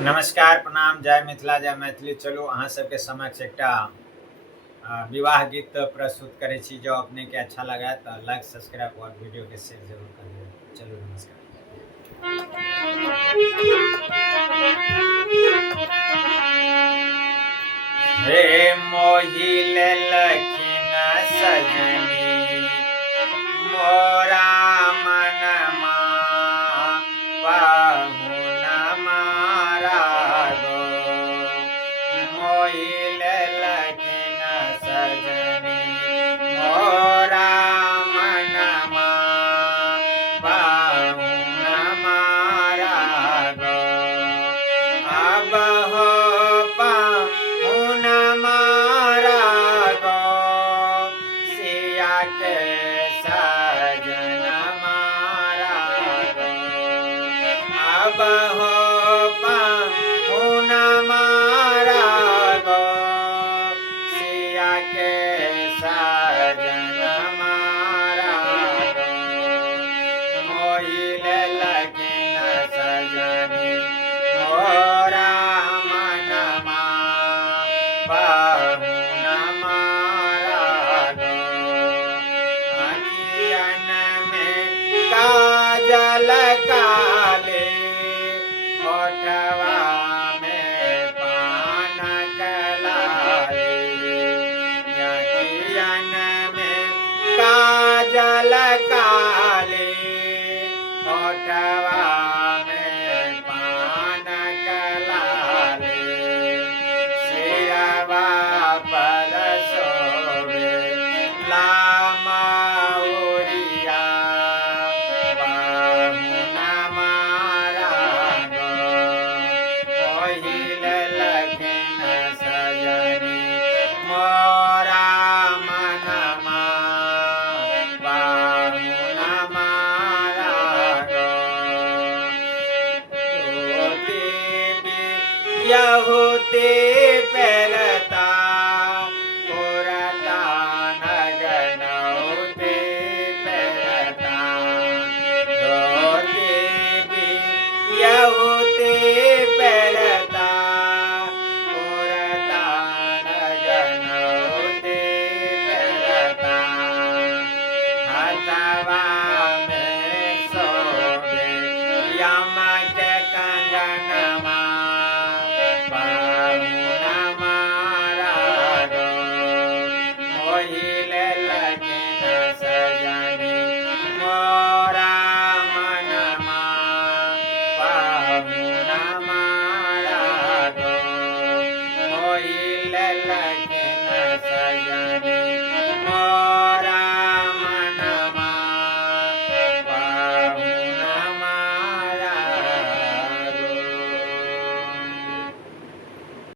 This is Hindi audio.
नमस्कार, प्रणाम, जय मिथिला, जय मैथिली। चलू अहाँ सबके समक्ष एकटा विवाह गीत प्रस्तुत करै छी। जँ अपनेके अच्छा लागय तऽ लाइक, सब्सक्राइब और वीडियोके शेयर जरूर कर देबै। चलू नमस्कार। हे मोहि लेलखिन सजनी मोरा मनमा पाहुन मारा गो। मोहि लेलखिन सजनी मोरा मनमा पाहुन मारा गो। अब हो पाहुन मारा गो, सिया के सजन मारा गो। अब हो पाहुन मारा गो, सिया के सजन मारा गो। मोहि लेलखिन सजनी मोरा मनमा पाहुन मारा गो। अखियन में काजल काले, होठवा में पान कलाए। अखियन में काजल काले, होठवा में पान कलाले। सिरवा पर शोभे लामउरिया, पाहुन मारा गो। मोहि लेलखिन सजनी मोरा मनमा पाहुन मारा गो। यहुते पेरता पुरता नगनौते पेरता। धोते भी यहुते पेरता पुरता नगनौते पेरता। हथवा में शोभे यम के कंगनमा, पाहुन मारा गो। मोहि लेलखिन सजनी मोरा मनमा पाहुन मारा गो। मोहि लेलखिन